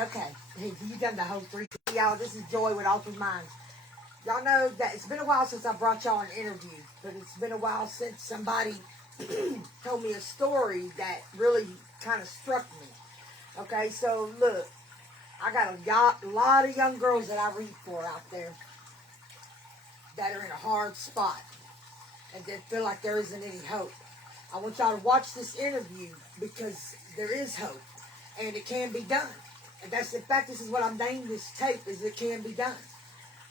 Okay, you done the whole three. Y'all, this is Joy with Altered Minds. Y'all know that it's been a while since I brought y'all an interview, but it's been a while since somebody told me a story that really kind of struck me. Okay, so look, I got a lot of young girls that I read for out there that are in a hard spot and that feel like there isn't any hope. I want y'all to watch this interview because there is hope and it can be done. And that's, in fact, this is what I'm naming this tape, is it can be done.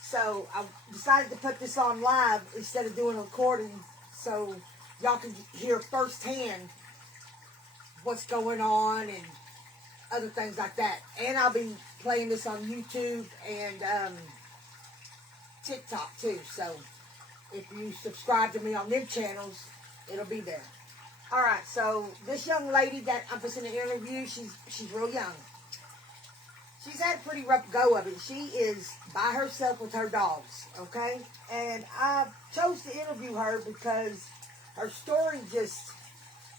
So I decided to put this on live instead of doing a recording so y'all can hear firsthand what's going on and other things like that. And I'll be playing this on YouTube and TikTok too. So if you subscribe to me on them channels, it'll be there. All right, so this young lady that I'm just in an interview, she's real young. She's had a pretty rough go of it. She is by herself with her dogs, okay? And I chose to interview her because her story just,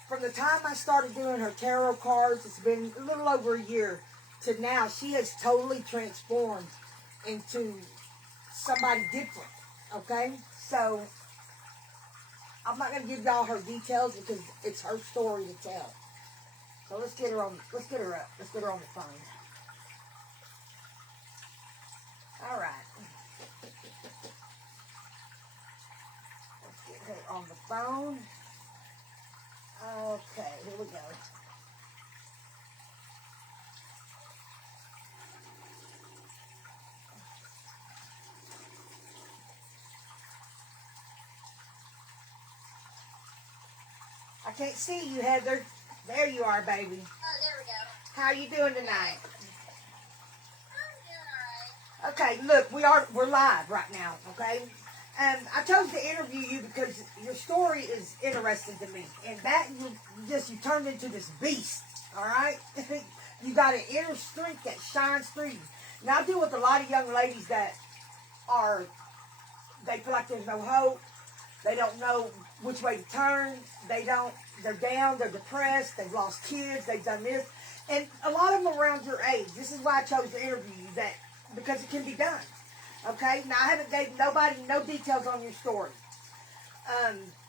from the time I started doing her tarot cards, it's been a little over a year, to now, she has totally transformed into somebody different, okay? So I'm not going to give y'all her details because it's her story to tell. So let's get her up. Let's get her on the phone. All right. Let's get her on the phone. Okay, here we go. I can't see you, Heather. There you are, baby. Oh, there we go. How you doing tonight? I'm doing alright. Okay, look, we're live right now, okay? And I chose to interview you because your story is interesting to me. And that you turned into this beast, all right? You got an inner strength that shines through you. Now, I deal with a lot of young ladies that they feel like there's no hope. They don't know which way to turn. They're down, they're depressed, they've lost kids, they've done this. And a lot of them around your age. This is why I chose to interview you, because it can be done. Okay? Now, I haven't gave nobody no details on your story.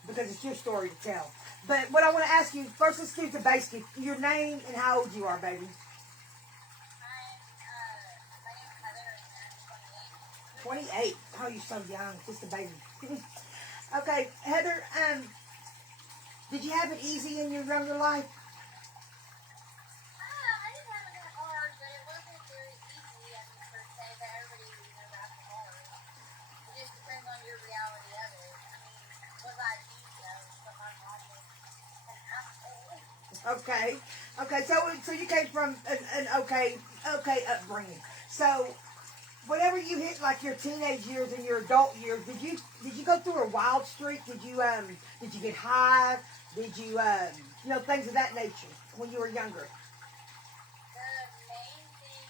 Because it's your story to tell. But what I want to ask you, first let's do the basic. Your name and how old you are, baby. My name is Heather, and I'm 28. Oh, you're so young. Just a baby. Okay, Heather, did you have it easy in your younger life? I didn't have it that hard, but it wasn't very easy, per se, but everybody, got the hard. It just depends on your reality of it. I mean, was I easy? But my mom was an asshole. Okay, so you came from an okay upbringing. So whenever you hit like your teenage years and your adult years, did you go through a wild streak? Did you get high? Did you things of that nature when you were younger? The main thing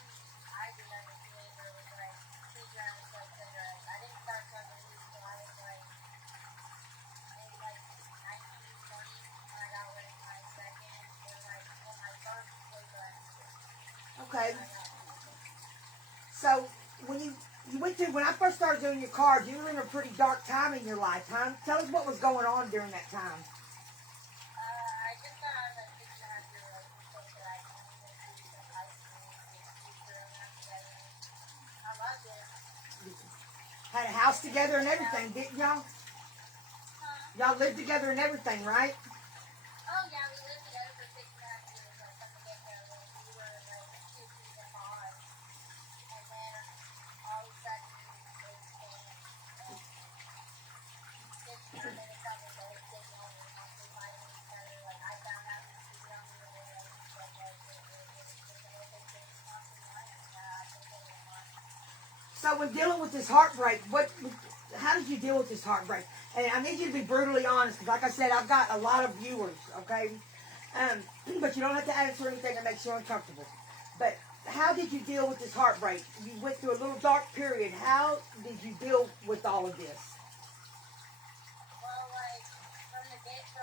I did as a teenager was like cigarettes and smoke cigarettes. I didn't start smoking weed until I was maybe 19, 20 when I got with my second or when my first cigarette. Okay. So when I first started doing your cards, you were in a pretty dark time in your life, huh? Tell us what was going on during that time. I just got out of a 6.5 year relationship that I continued to since high school and growing up together. I loved it. Had a house together and everything, didn't y'all? Y'all lived together and everything, right? Oh yeah, we lived together for 6.5 years, from the get-go, when we were 2, 3, and 5. And then all of a sudden, it just turned into something that was getting on and constantly fighting each other. I found out he cheated on me with a relationship, the whole thing just constantly lying. I took it in mind. So when dealing with this heartbreak, how did you deal with this heartbreak? And I need you to be brutally honest, because like I said, I've got a lot of viewers, okay? But you don't have to answer anything that makes you uncomfortable. But how did you deal with this heartbreak? You went through a little dark period. How did you deal with all of this? Well, from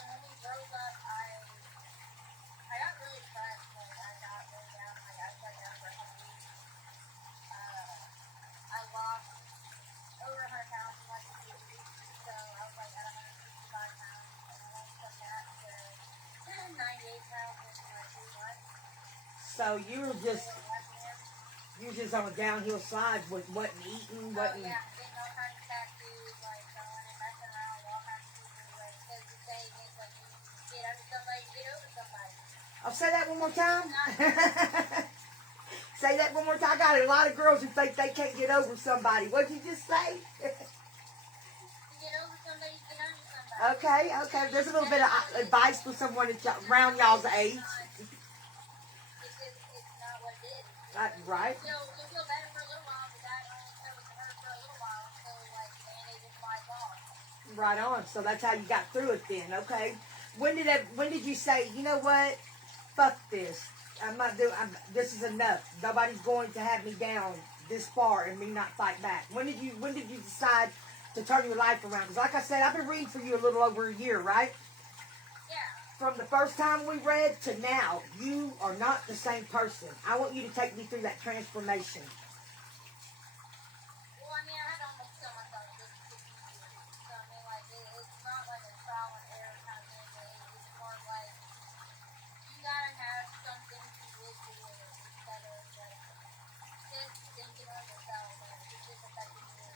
when we broke up, I got really depressed. I got really down. I got shut down for a couple weeks. So you were just on a downhill slide with wasn't eating, Oh wasn't. yeah, getting all kinds of tattoos, like going and messing around with all kinds of people. Like, because the saying is like you get under somebody, you get over somebody. I'll say that one more time. Not Say that one more time. I got a lot of girls who think they can't get over somebody. What'd you just say? you get over somebody, you get under somebody. Okay. There's a little bit of advice for someone around y'all's age. It's not what it is. Right. You'll feel better for a little while, but that only covers the hurt for a little while until like the Band-Aid just flies off. Right on. So that's how you got through it then. Okay. When did you say, you know what? Fuck this. This is enough. Nobody's going to have me down this far and me not fight back. When did you decide to turn your life around? Because like I said, I've been reading for you a little over a year, right? Yeah. From the first time we read to now, you are not the same person. I want you to take me through that transformation. Well, I mean, I had to almost kill myself just to keep it. So, I mean, like, it's not like a trial and error kind of thing. It's more like you gotta have something to live for instead of like just thinking of yourself and it's just affecting you.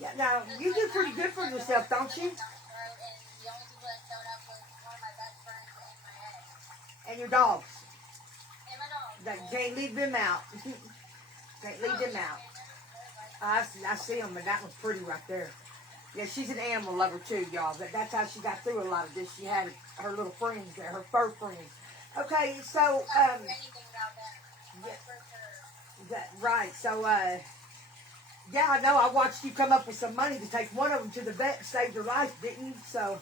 Yeah, now, you do pretty good for yourself, don't you? And the only people that showed up was one of my best friends and my ex. And your dogs. And my dog. That can't leave them out. Can't leave them out. I see them, and that one's pretty right there. Yeah, she's an animal lover too, y'all. That's how she got through a lot of this. She had her little friends there, her fur friends. Okay, so Anything about that. yeah, For sure. that right. So yeah, I know. I watched you come up with some money to take one of them to the vet and save their life, didn't you? So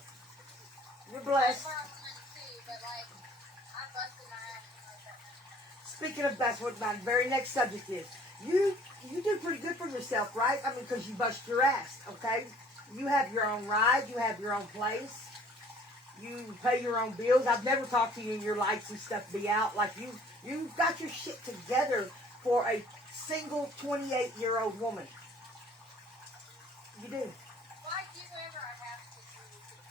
you're blessed. I borrowed money too, but like I busted my ass like that. Speaking of that's what my very next subject is. You do pretty good for yourself, right? I mean, because you bust your ass, okay? You have your own ride. You have your own place. You pay your own bills. I've never talked to you and your lights and stuff be out. Like you got your shit together for a single 28-year-old woman. You do. Well, I do whatever I have to do to keep it.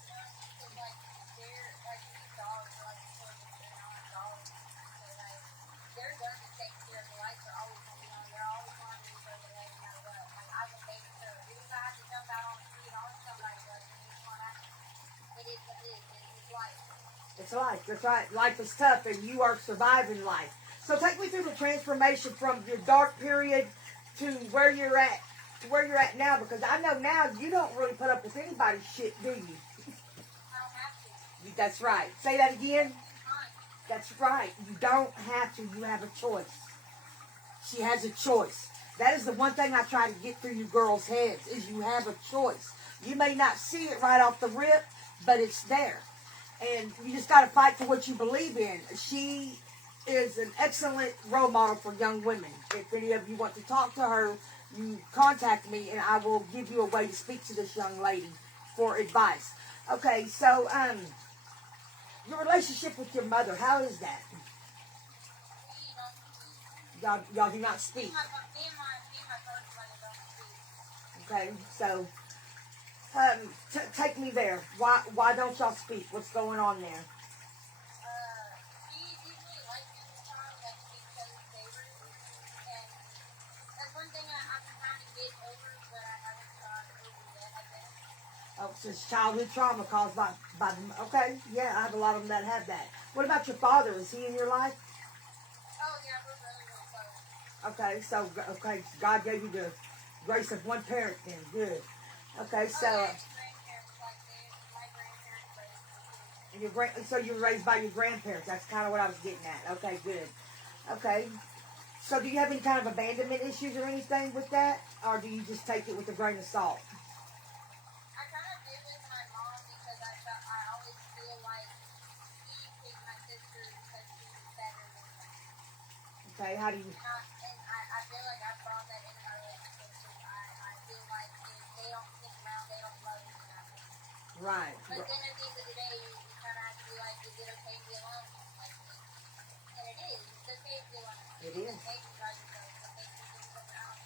You know, because like they're like these dogs are like children. They're not dogs. So like they're going to be taken care of. The lights are always going to be on. They're always going to be for the way no matter what. Like I will make sure. Even if I have to jump out on the street on somebody, like when you come at me, it is what it is. It's life. It's life. That's right. Life is tough, and you are surviving life. So take me through the transformation from your dark period to where you're at. To where you're at now, because I know now you don't really put up with anybody's shit, do you? I don't have to. That's right. Say that again. Fine. That's right. You don't have to. You have a choice. She has a choice. That is the one thing I try to get through you girls' heads, is you have a choice. You may not see it right off the rip, but it's there. And you just got to fight for what you believe in. She is an excellent role model for young women. If any of you want to talk to her, you contact me and I will give you a way to speak to this young lady for advice. Okay, so your relationship with your mother, how is that? Y'all do not speak. Me and my first brother don't speak. Okay, so take me there. Why don't y'all speak? What's going on there? She usually likes me to talk, like she shows favors, and that's one thing I've been trying to get over, but I haven't got over yet, I think. Oh, so it's childhood trauma caused by the... Okay, yeah, I have a lot of them that have that. What about your father? Is he in your life? Oh, yeah, we're really, really close. Okay, so, God gave you the grace of one parent then. Good. Okay, so... Grandparents, like my grandparents raised me too. So you were raised by your grandparents. That's kind of what I was getting at. Okay, good. Okay. So do you have any kind of abandonment issues or anything with that? Or do you just take it with a grain of salt? I kind of did with my mom because I always feel like she picked my sister because she was better than me. Okay, how do you... And I feel like I brought that into my relationship too. I feel like if they don't stick around, they don't love me enough. Right. But then at the end of the day, you kind of have to be like, is it okay to be alone? Like, and it is. It's okay to be alone. It is. It's okay to try yourself. It's okay to do something else.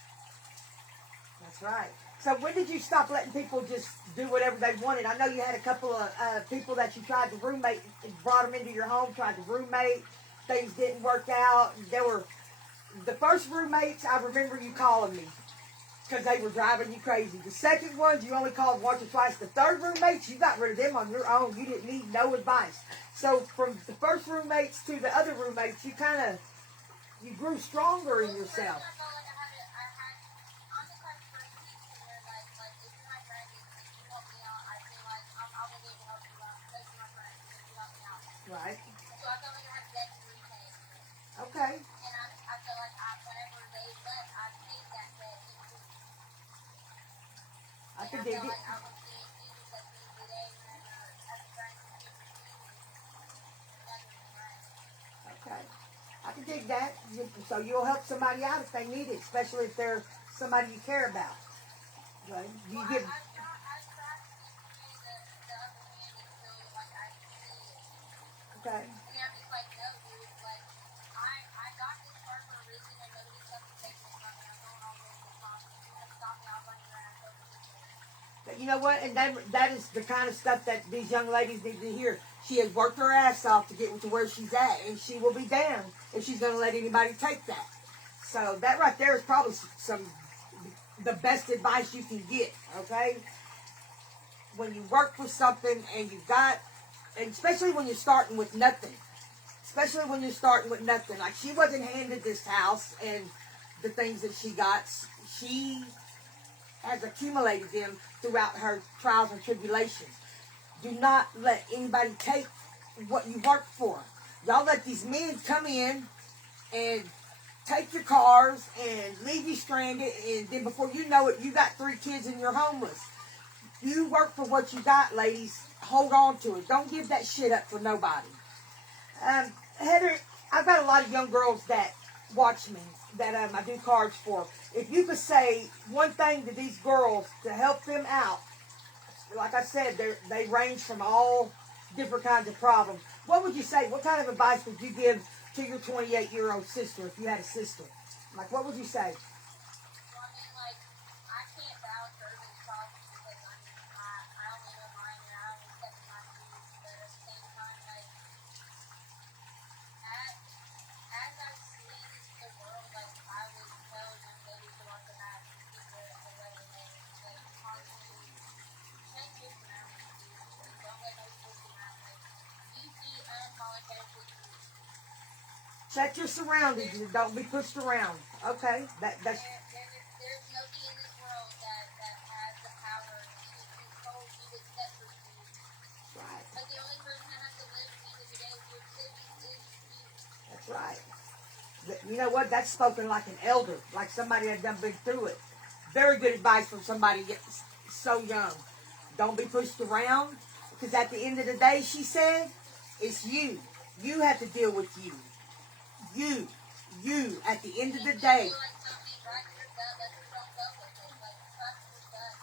That's right. So when did you stop letting people just do whatever they wanted? I know you had a couple of people that you tried to roommate, brought them into your home, tried to roommate. things didn't work out. There were the first roommates, I remember you calling me because they were driving you crazy. The second ones, you only called once or twice. The third roommates, you got rid of them on your own. You didn't need no advice. So from the first roommates to the other roommates, you grew stronger in yourself. Right. So I felt like I had debt to repay. Okay. And I felt like whenever they left, I paid that debt into. I can And I dig felt it. like I was being used at the end of the day whenever as a friend to keep receiving nothing in right. Okay. I can dig that. So you'll help somebody out if they need it, especially if they're somebody you care about. Right? Do you Well, give? I tried to give me the upper hand until like I see it. Okay. And I'm just like, no, dude. Like, I got this car for a reason, and nobody's going to take it from me. I'm going all the way to the top. If you're going to stop me, I'll run you around over the But you know what? And that is the kind of stuff that these young ladies need to hear. She has worked her ass off to get to where she's at, and she will be damned if she's going to let anybody take that. So that right there is probably the best advice you can get. Okay. When you work for something and and especially when you're starting with nothing. Especially when you're starting with nothing. Like, she wasn't handed this house and the things that she got. She has accumulated them throughout her trials and tribulations. Do not let anybody take what you worked for. Y'all let these men come in and take your cars and leave you stranded, and then before you know it, you got 3 kids and you're homeless. You work for what you got, ladies. Hold on to it. Don't give that shit up for nobody. Heather, I've got a lot of young girls that watch me, that I do cards for. If you could say one thing to these girls to help them out, like I said, they range from all different kinds of problems. What would you say? What kind of advice would you give to your 28-year-old sister if you had a sister? Like, what would you say? Well, I mean, like, I can't vouch for everybody's problems because, I mean, I only know mine and I only step in my shoes. But at the same time, like, as I see the world, like, I would tell young ladies to watch the match and keep the way they make. Like, constantly check your surroundings, dude. And don't let nobody push you around. Like, you be unapologetically you. Check your surroundings and don't be pushed around. Okay, that's There's nobody in this world that has the power to control you except for you. right. But the only person that has to live at the end of the day with your decisions is you. That's right. You know what? That's spoken like an elder, like somebody that done been through it. Very good advice from somebody that's so young. Don't be pushed around, because at the end of the day, she said, it's you. You have to deal with you. You, at the end of the day. Feel like something ain't right in your gut, let yourself go with it. Like, trust your gut.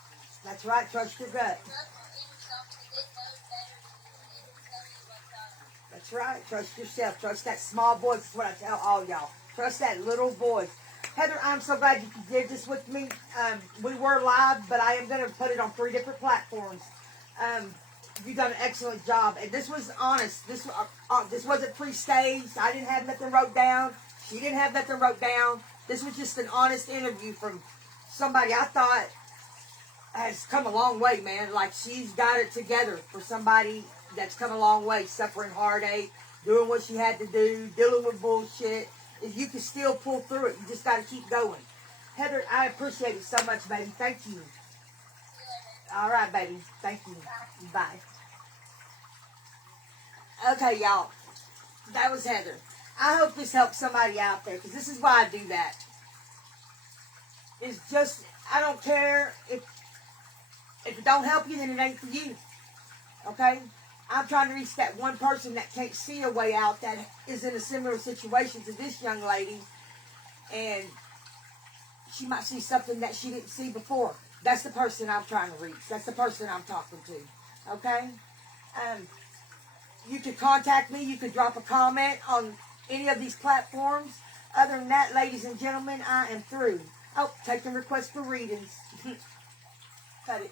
That's right, trust your gut. Trust in yourself because it knows better than you and it will tell you what's up. That's right, trust yourself. Trust that small voice. That's what I tell all y'all. Trust that little voice. Heather, I'm so glad you did this with me. We were live, but I am going to put it on 3 different platforms. You've done an excellent job, and this was honest. This wasn't pre-staged. I didn't have nothing wrote down. She didn't have nothing wrote down. This was just an honest interview from somebody I thought has come a long way, man. Like, she's got it together for somebody that's come a long way, suffering heartache, doing what she had to do, dealing with bullshit. If you can still pull through it, you just got to keep going. Heather, I appreciate it so much, baby. Thank you. See you later. All right, baby. Thank you. Bye. Okay, y'all. That was Heather. I hope this helps somebody out there, because this is why I do that. It's just, I don't care if it don't help you, then it ain't for you. Okay? I'm trying to reach that one person that can't see a way out, that is in a similar situation to this young lady, and she might see something that she didn't see before. That's the person I'm trying to reach. That's the person I'm talking to. Okay? You can contact me. You can drop a comment on any of these platforms. Other than that, ladies and gentlemen, I am through. Oh, taking requests for readings. Cut it.